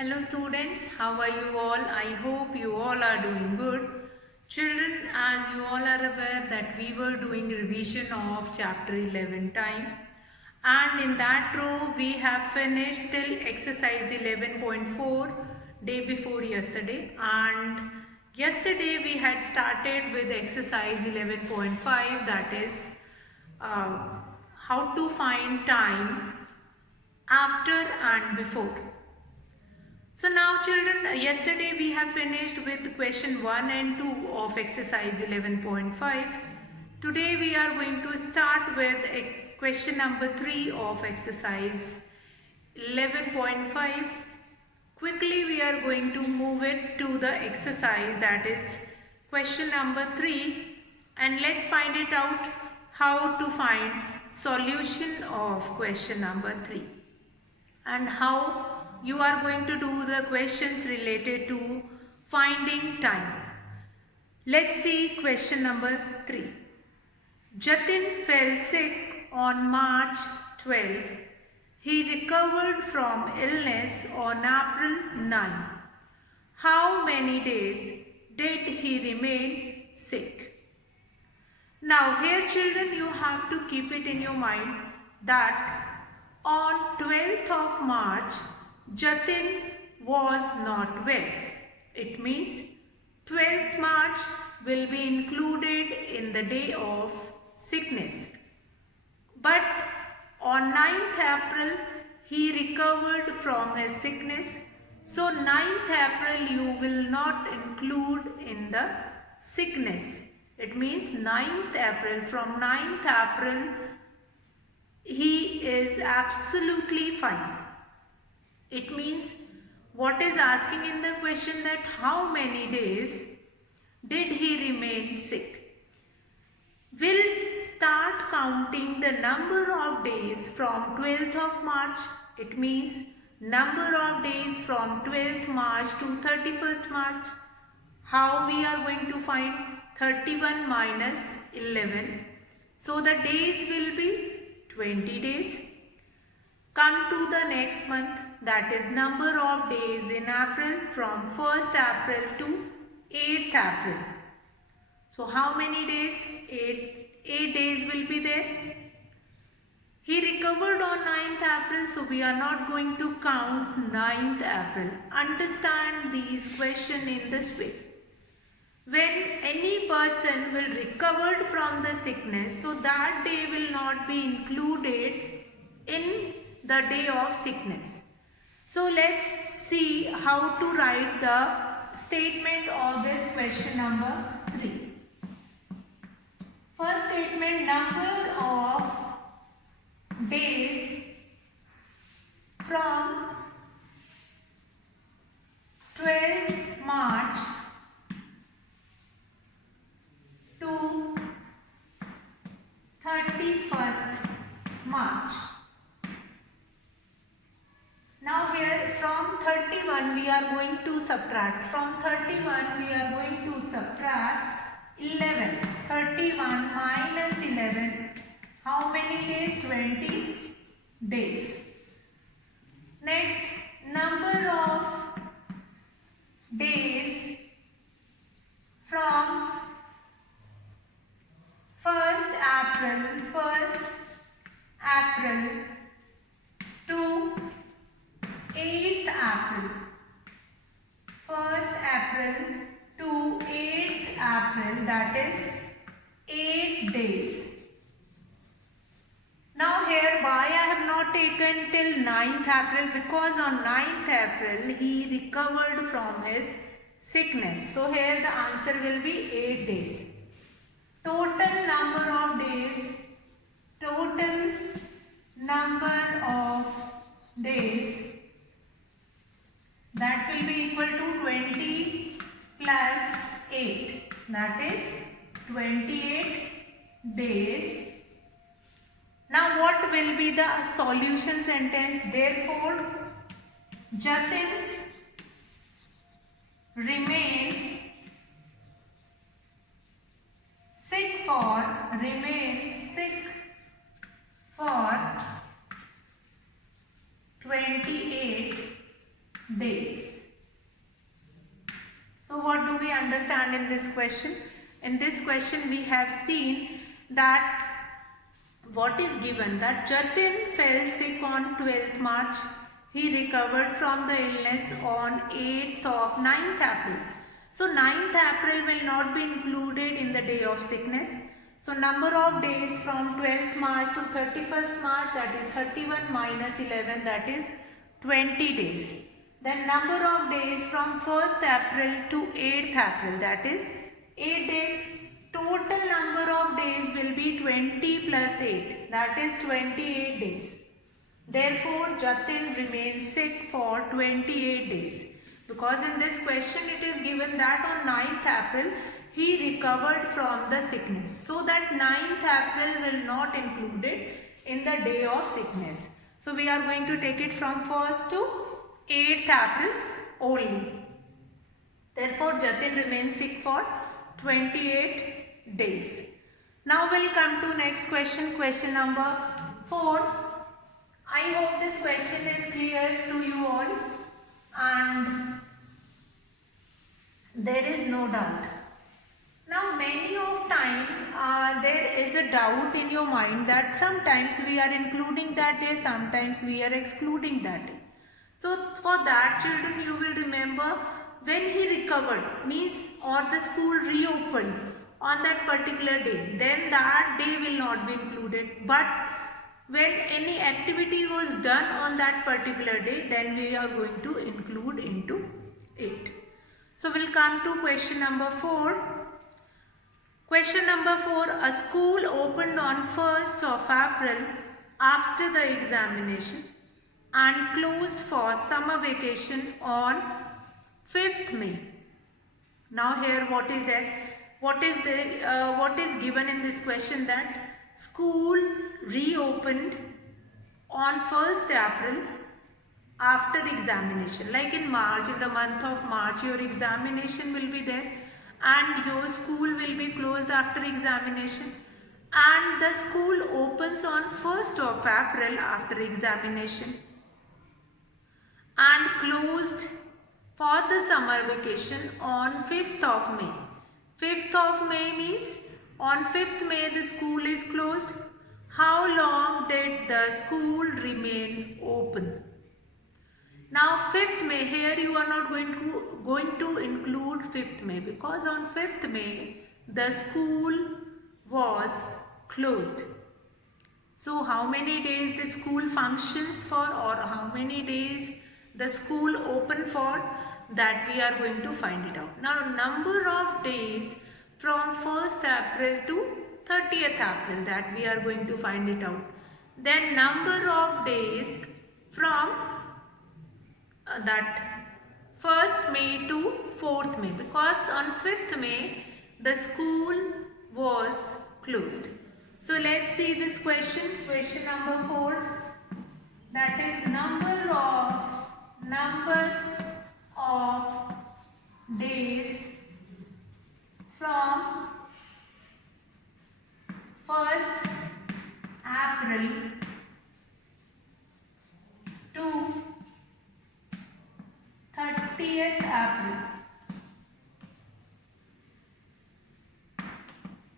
Hello students, how are you all? I hope you all are doing good. Children, as you all are aware that we were doing revision of chapter 11 time, and in that row we have finished till exercise 11.4 day before yesterday, and yesterday we had started with exercise 11.5, that is uh, how to find time after and before. So now children, yesterday we have finished with question 1 and 2 of exercise 11.5. Today we are going to start with question number 3 of exercise 11.5. Quickly we are going to move it to the exercise, that is question number 3, and let's find it out how to find solution of question number 3 and how you are going to do the questions related to finding time. Let's see question number 3. Jatin fell sick on March 12. He recovered from illness on April 9. How many days did he remain sick? Now here children, you have to keep it in your mind that on 12th of March, Jatin was not well. It means 12th March will be included in the day of sickness. But on 9th April, he recovered from his sickness. So 9th April you will not include in the sickness. It means 9th April, from 9th April, he is absolutely fine. It means what is asking in the question that how many days did he remain sick? We'll start counting the number of days from 12th of March. It means number of days from 12th March to 31st March. How we are going to find 31 minus 11. So the days will be 20 days. Come to the next month, that is number of days in April from 1st April to 8th April. So how many days? 8 days will be there. He recovered on 9th April, so we are not going to count 9th April. Understand these questions in this way. When any person will recover from the sickness, so that day will not be included in the day of sickness. So let's see how to write the statement of this question number 3. First statement, number of days from 12th March to 31st March. Now here from 31 we are going to subtract. From 31 we are going to subtract 11. 31 minus 11. How many days? 20 days. Next, number of days from 1st April to 8th April. 1st April to 8th April, that is 8 days. Now here why I have not taken till 9th April, because on 9th April he recovered from his sickness. So here the answer will be 8 days. Total number of days, total number of days, that will be equal to 20 plus 8, that is 28 days. Now what will be the solution sentence? Therefore, Jatin remained sick for 28 days. So what do we understand in this question? In this question we have seen that what is given, that Jatin fell sick on 12th March. He recovered from the illness on 8th of 9th April. So 9th April will not be included in the day of sickness. So number of days from 12th March to 31st March, that is 31 minus 11, that is 20 days. Then number of days from 1st April to 8th April, that is 8 days. Total number of days will be 20 plus 8, that is 28 days. Therefore, Jatin remains sick for 28 days. Because in this question it is given that on 9th April he recovered from the sickness. So that 9th April will not included in the day of sickness. So we are going to take it from 1st to 8th April only. Therefore, Jatin remains sick for 28 days. Now we'll come to next question, question number 4. I hope this question is clear to you all and there is no doubt. Now many of time there is a doubt in your mind that sometimes we are including that day, sometimes we are excluding that day. So for that children, you will remember when he recovered means or the school reopened on that particular day, then that day will not be included. But when any activity was done on that particular day, then we are going to include into it. So we'll come to question number 4. Question number 4. A school opened on 1st of April after the examination and closed for summer vacation on 5th May. Now here what is that? What is given in this question, that school reopened on 1st April after the examination. Like in March, in the month of March, your examination will be there and your school will be closed after examination. And the school opens on 1st of April after examination and closed for the summer vacation on 5th of May. 5th of May means on 5th May the school is closed. How long did the school remain open? Now 5th May, here you are not going to include 5th May because on 5th May the school was closed. So how many days the school functions for, or how many days the school open for, that we are going to find it out. Now number of days from 1st April to 30th April, that we are going to find it out. Then number of days from that 1st May to 4th May, because on 5th May the school was closed. So let's see this question, question number 4, that is number of days from 1st April to 30th April.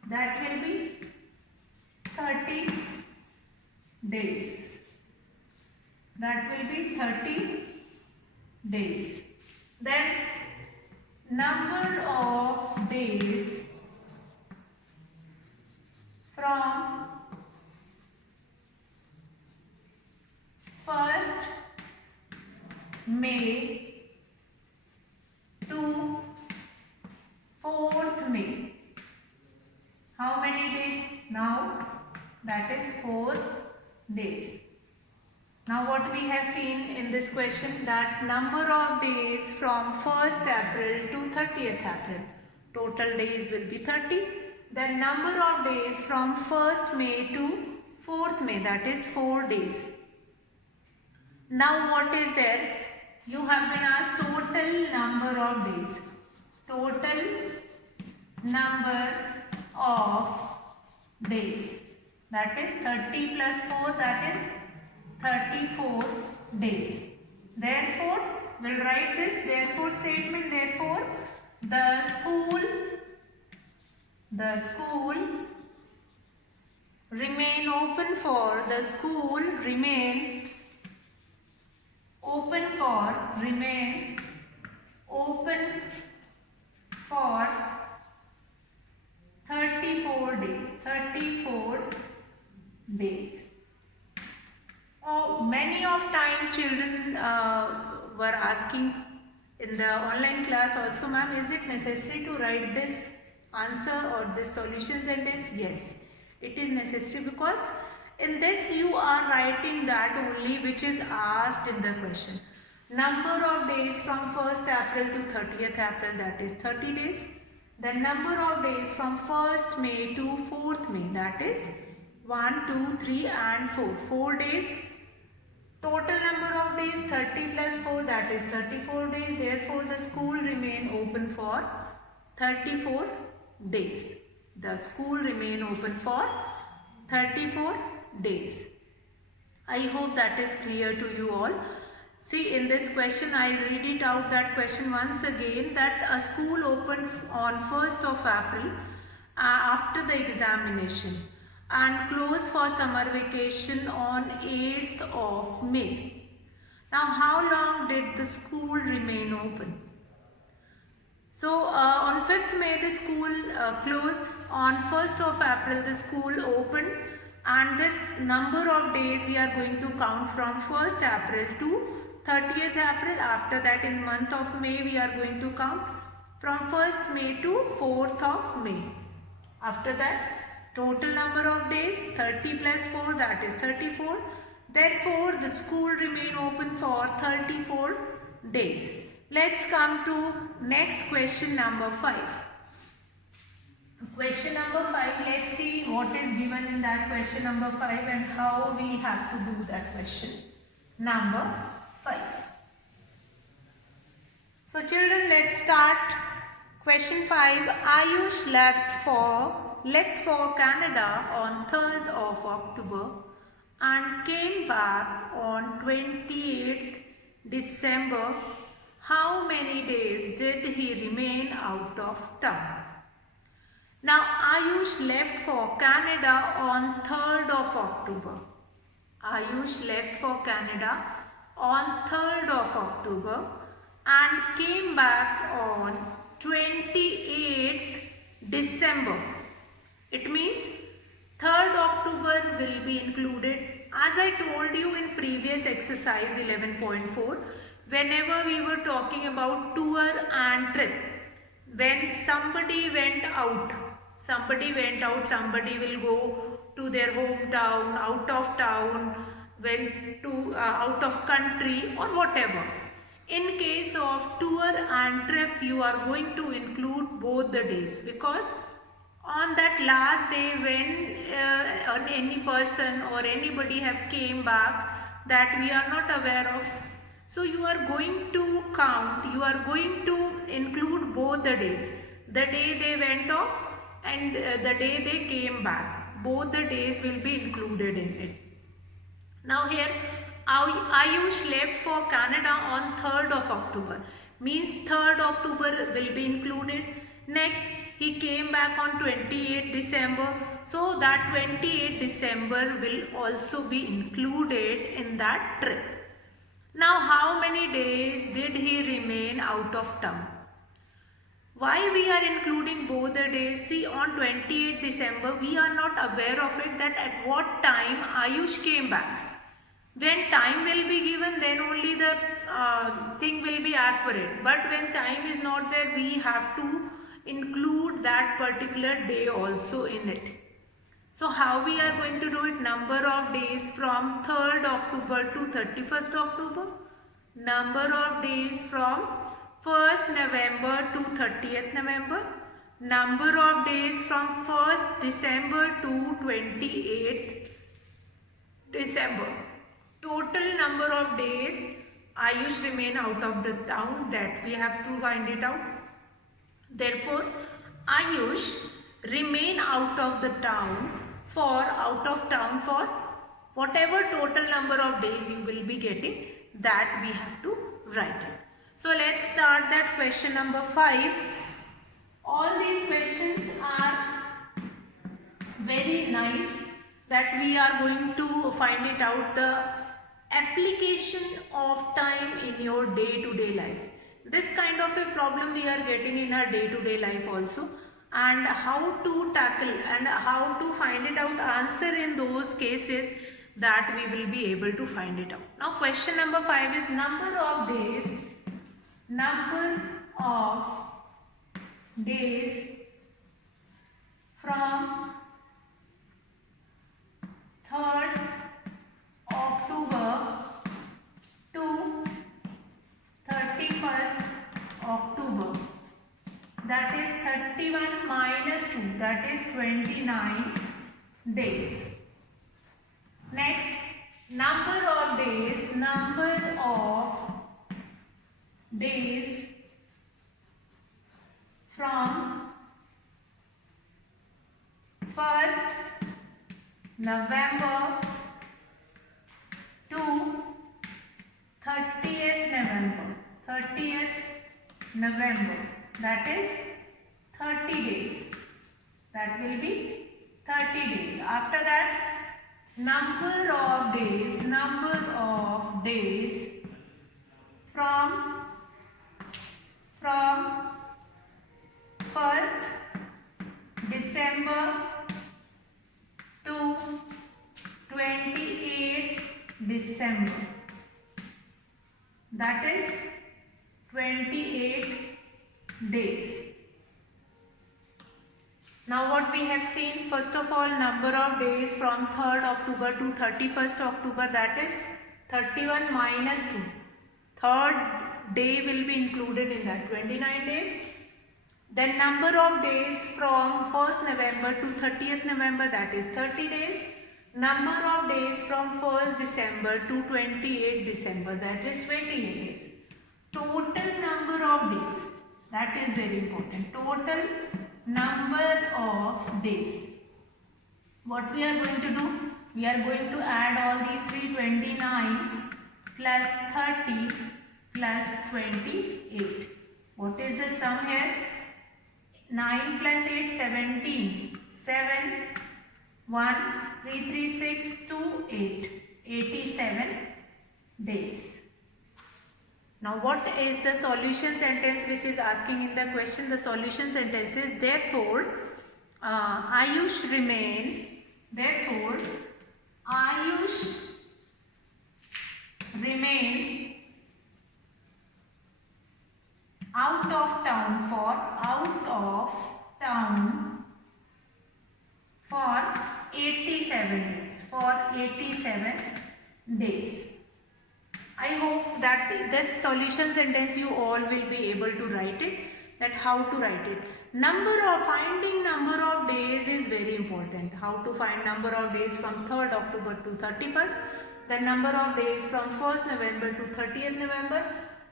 That will be 30 days. That will be 30 days. Then number of days from 1st May to 4th May. How many days now? That is 4 days. Now what we have seen in this question, that number of days from 1st April to 30th April. Total days will be 30. Then number of days from 1st May to 4th May, that is 4 days. Now what is there? You have been asked total number of days. Total number of days. That is 30 plus 4, that is 34 days. Therefore, we'll write this therefore statement. Therefore, the school remain open for, the school remain open for 34 days. 34 days. Oh, many of time children were asking in the online class also, ma'am, is it necessary to write this answer or this solution sentence? Yes, it is necessary, because in this you are writing that only which is asked in the question. Number of days from 1st April to 30th April, that is 30 days. The number of days from 1st May to 4th May, that is 1, 2, 3 and 4. 4 days. Total number of days 30 plus 4, that is 34 days. Therefore, the school remain open for 34 days. The school remain open for 34 days. I hope that is clear to you all. See, in this question, I read it out, that question once again, that a school opened on 1st of April after the examination and closed for summer vacation on 8th of May. Now, how long did the school remain open? So, on 5th May the school closed, on 1st of April the school opened, and this number of days we are going to count from 1st April to 30th April. After that, in month of May we are going to count from 1st May to 4th of May. After that, total number of days 30 plus 4, that is 34. Therefore, the school remain open for 34 days. Let's come to next question number 5. Question number 5, let's see what is given in that question number 5 and how we have to do that question number 5. So children, let's start. Question 5. Ayush left for Canada on 3rd of October and came back on 28th December. How many days did he remain out of town? Now, Ayush left for Canada on 3rd of October. Ayush left for Canada on 3rd of October and came back on 28th December. It means 3rd October will be included. As I told you in previous exercise 11.4, whenever we were talking about tour and trip, when somebody went out, somebody will go to their hometown, out of town, went to out of country or whatever. In case of tour and trip, you are going to include both the days, because on that last day when any person or anybody have came back that we are not aware of, so you are going to count, you are going to include both the days, the day they went off and the day they came back. Both the days will be included in it. Now here, Ayush left for Canada on 3rd of October, means 3rd October will be included. Next, he came back on 28th December, so that 28th December will also be included in that trip. Now, how many days did he remain out of town? Why we are including both the days? See, on 28th December, we are not aware of it that at what time Ayush came back. When time will be given, then only the thing will be accurate. But when time is not there, we have to include that particular day also in it. So how we are going to do it? Number of days from 3rd October to 31st October. Number of days from 1st November to 30th November. Number of days from 1st December to 28th December. Total number of days Ayush remain out of the town, that we have to find it out. Therefore, Ayush remain out of town for whatever total number of days you will be getting, that we have to write it. So let's start that question number 5. All these questions are very nice, that we are going to find it out, the application of time in your day-to-day life. This kind of a problem we are getting in our day-to-day life also, and how to tackle and how to find it out answer in those cases, that we will be able to find it out. Now question number 5 is number of days from 3rd October to 31st October. That is 31 minus 2, that is 29 days. Next, number of days from 1st November to 30th November, that is 30 days. That will be 30 days. After that, number of days from 1st December to 28th December, that is 28 days. Now what we have seen, first of all, number of days from 3rd October to 31st October, that is 31 minus 2. Third day will be included in that, 29 days. Then number of days from 1st November to 30th November, that is 30 days. Number of days from 1st December to 28th December, that is 28 days. Total number of days, that is very important. Total number of days. What we are going to do? We are going to add all these 329 plus 30 plus 28. What is the sum here? 9 plus 8, 17. 7, 1, 3, 3, 6, 2, 8. 87 days. Now what is the solution sentence which is asking in the question? The solution sentence is, therefore Ayush remain out of town for 87 days. I hope that this solution sentence you all will be able to write it, that how to write it. Finding number of days is very important. How to find number of days from 3rd October to 31st, then number of days from 1st November to 30th November,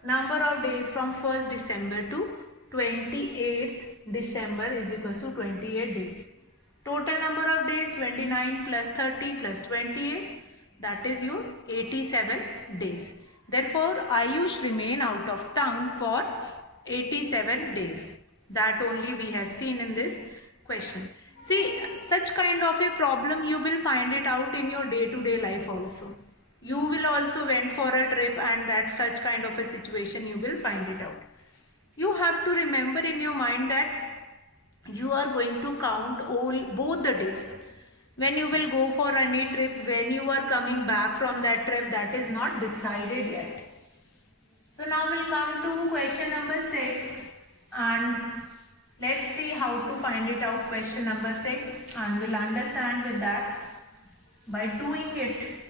number of days from 1st December to 28th December is equals to 28 days. Total number of days 29 plus 30 plus 28, that is your 87 days. Therefore, Ayush remain out of town for 87 days. That only we have seen in this question. See, such kind of a problem you will find it out in your day-to-day life also. You will also went for a trip, and that such kind of a situation you will find it out. You have to remember in your mind that you are going to count both the days. When you will go for any trip, when you are coming back from that trip, that is not decided yet. So now we'll come to question number 6, and let's see how to find it out, question number 6, and we'll understand with that by doing it.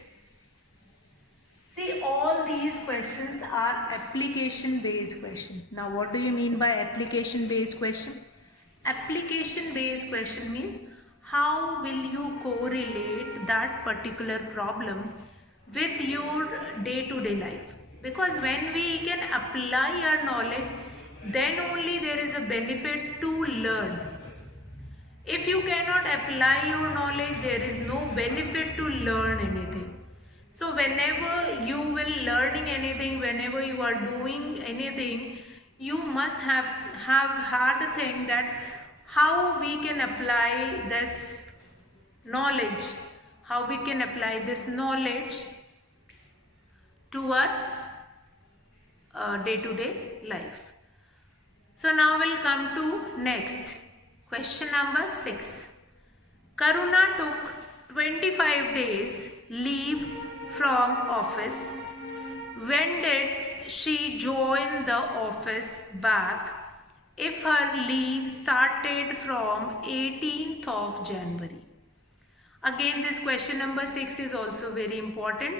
See, all these questions are application based question. Now what do you mean by application based question? Application based question means how will you correlate that particular problem with your day-to-day life? Because when we can apply our knowledge, then only there is a benefit to learn. If you cannot apply your knowledge, there is no benefit to learn anything. So whenever you will learning anything, whenever you are doing anything, you must have had to think that how we can apply this knowledge, how we can apply this knowledge to our day-to-day life. So now we'll come to next question number 6. Karuna took 25 days leave from office. When did she join the office back if her leave started from 18th of January? Again, this question number 6 is also very important,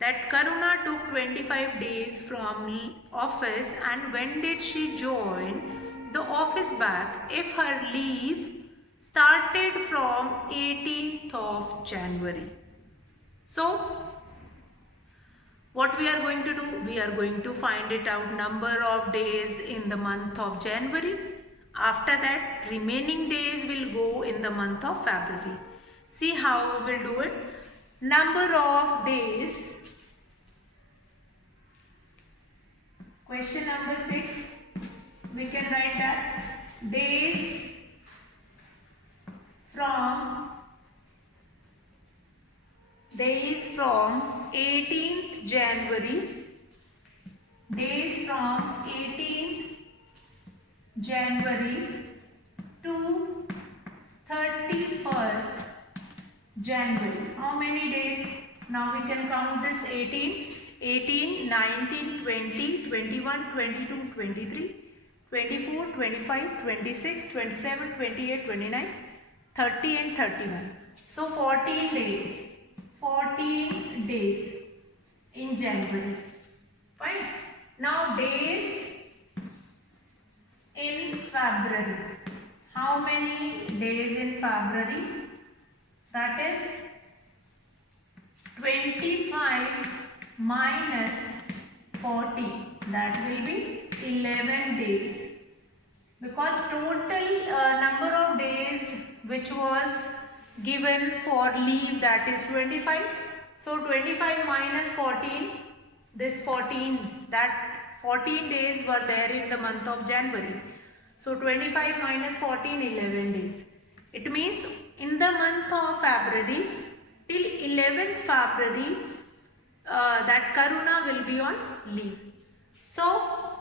that Karuna took 25 days from office, and when did she join the office back if her leave started from 18th of January? So, what we are going to do? We are going to find it out number of days in the month of January. After that, remaining days will go in the month of February. See how we will do it. Number of days. Question number 6. We can write that days from 18th January, days from 18th January to 31st January. How many days? Now we can count this 18, 19, 20, 21, 22, 23, 24, 25, 26, 27, 28, 29, 30 and 31. So 14 days. 14 days in January. Fine. Now days in February. How many days in February? That is 25 minus 40. That will be 11 days. Because total number of days which was given for leave, that is 25. So 25 minus 14, this 14, that 14 days were there in the month of January. So 25 minus 14, 11 days. It means in the month of February, till 11th February, that Karuna will be on leave. So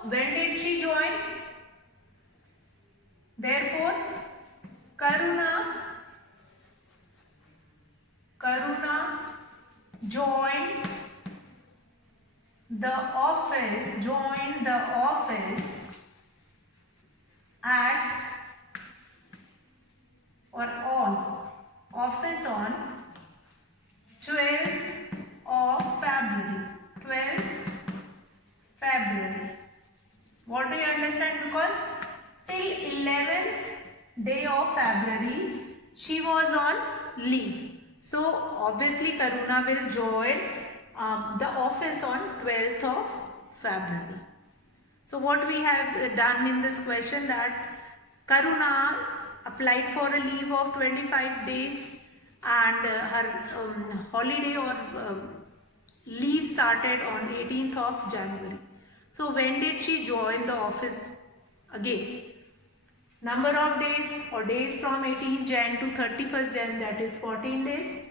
when did she join? Therefore, Karuna joined the office at or on 12th of February. 12th February. What do you understand? Because till 11th day of February she was on leave. So obviously Karuna will join the office on 12th of February. So what we have done in this question, that Karuna applied for a leave of 25 days and her holiday or leave started on 18th of January. So when did she join the office again? Number of days or days from 18 Jan to 31st Jan, that is 14 days.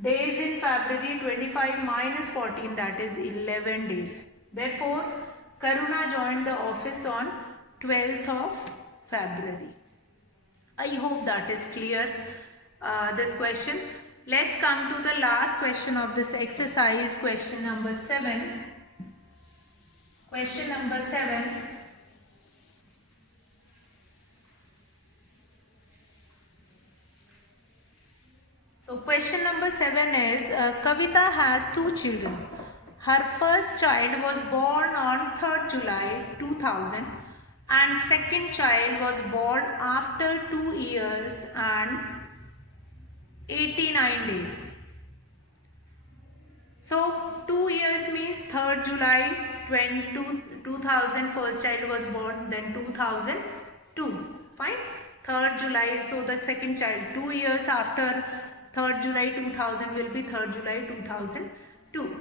Days in February, 25 minus 14, that is 11 days. Therefore, Karuna joined the office on 12th of February. I hope that is clear, this question. Let's come to the last question of this exercise, question number 7. Question number 7. So question number 7 is, Kavita has 2 children. Her first child was born on 3rd July 2000 and second child was born after 2 years and 89 days. So 2 years means 3rd July 2000 first child was born, then 2002. Fine. 3rd July, so the second child. 2 years after 3rd July 2000 will be 3rd July 2002. 2.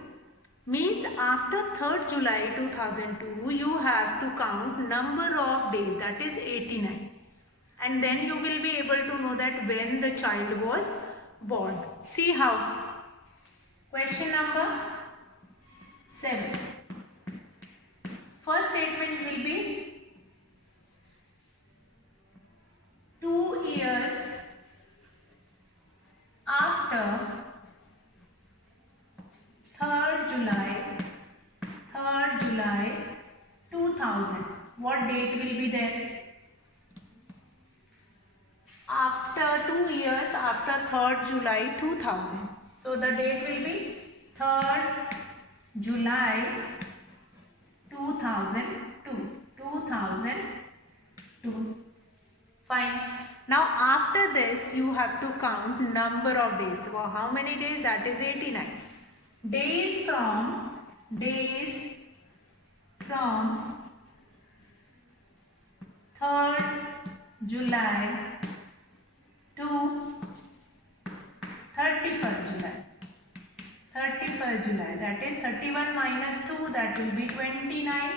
Means after 3rd July 2002 you have to count number of days, that is 89, and then you will be able to know that when the child was born. See how. Question number 7. First statement will be 2 years after 3rd July 2000. What date will be there? After 2 years after 3rd July 2000. So the date will be 3rd July 2002. 2002. Fine. Now after this you have to count number of days. Well, how many days? That is 89. Days from 3rd July to 31st July. 31st July, that is 31 minus 2, that will be 29.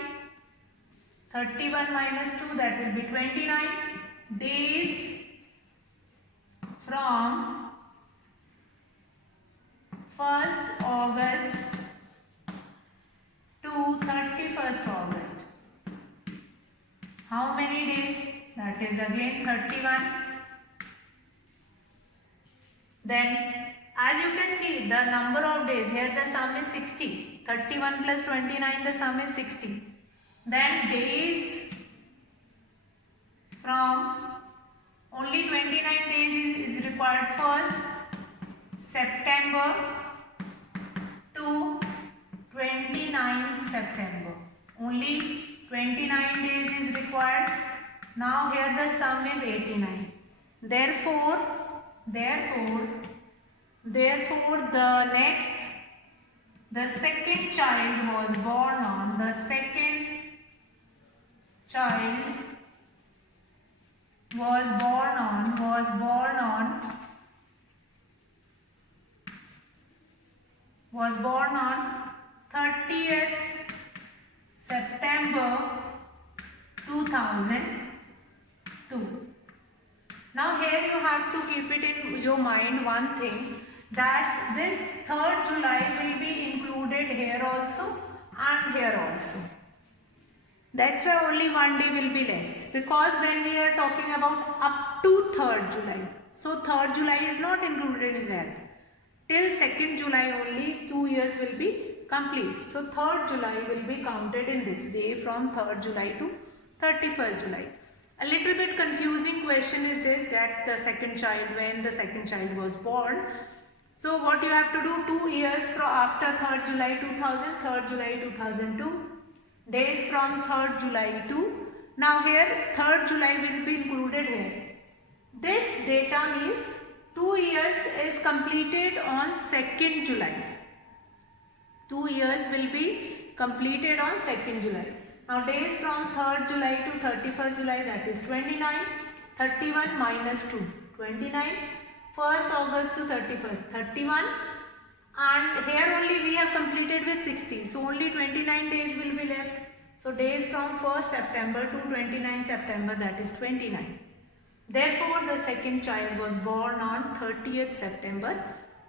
31 minus 2, that will be 29. Days from 1st August to 31st August. How many days? That is again 31. Then as you can see, the number of days, here the sum is 60. 31 plus 29, the sum is 60. Then days from only 29 days is required. First September to 29th September. Only 29 days is required. Now here the sum is 89. Therefore the second child was born on, was born on 30th September 2002. Now here you have to keep it in your mind one thing, that this 3rd July will be included here also and here also. That's why only one day will be less, because when we are talking about up to 3rd July, so 3rd July is not included in there. Till 2nd July only 2 years will be complete. So 3rd July will be counted in this day from 3rd July to 31st July. A little bit confusing question is this, that the second child, when the second child was born. So what you have to do, 2 years from after 3rd July 2000, 3rd July 2002, days from 3rd July to, now here 3rd July will be included here. This data means 2 years is completed on 2nd July. 2 years will be completed on 2nd July. Now days from 3rd July to 31st July, that is 29. 31 minus 2, 29. 1st August to 31st, 31. And here only we have completed with 60. So only 29 days will be left. So days from 1st September to 29 September, that is 29. Therefore the second child was born on 30th September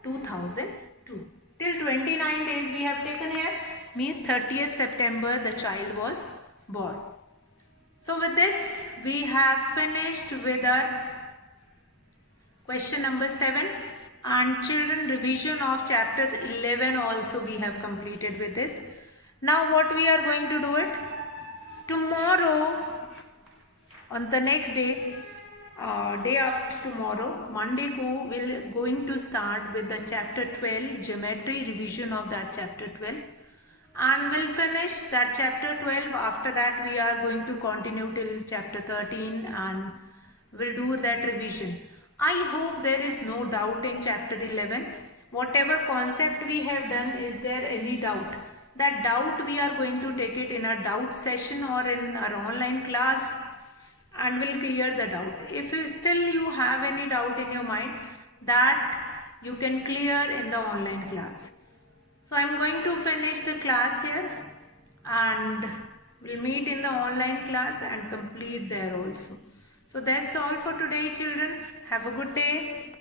2002. Till 29 days we have taken here, means 30th September the child was born. So with this we have finished with our question number 7, and children revision of chapter 11 also we have completed with this. Now what we are going to do it? Tomorrow, on the next day, day after tomorrow, Monday will going to start with the chapter 12, geometry revision of that chapter 12, and we'll finish that chapter 12. After that we are going to continue till chapter 13 and we'll do that revision. I hope there is no doubt in chapter 11. Whatever concept we have done, is there any doubt? That doubt we are going to take it in a doubt session or in our online class, and will clear the doubt. If you have any doubt in your mind, that you can clear in the online class. So I am going to finish the class here and we'll meet in the online class and complete there also. So that's all for today, children. Have a good day.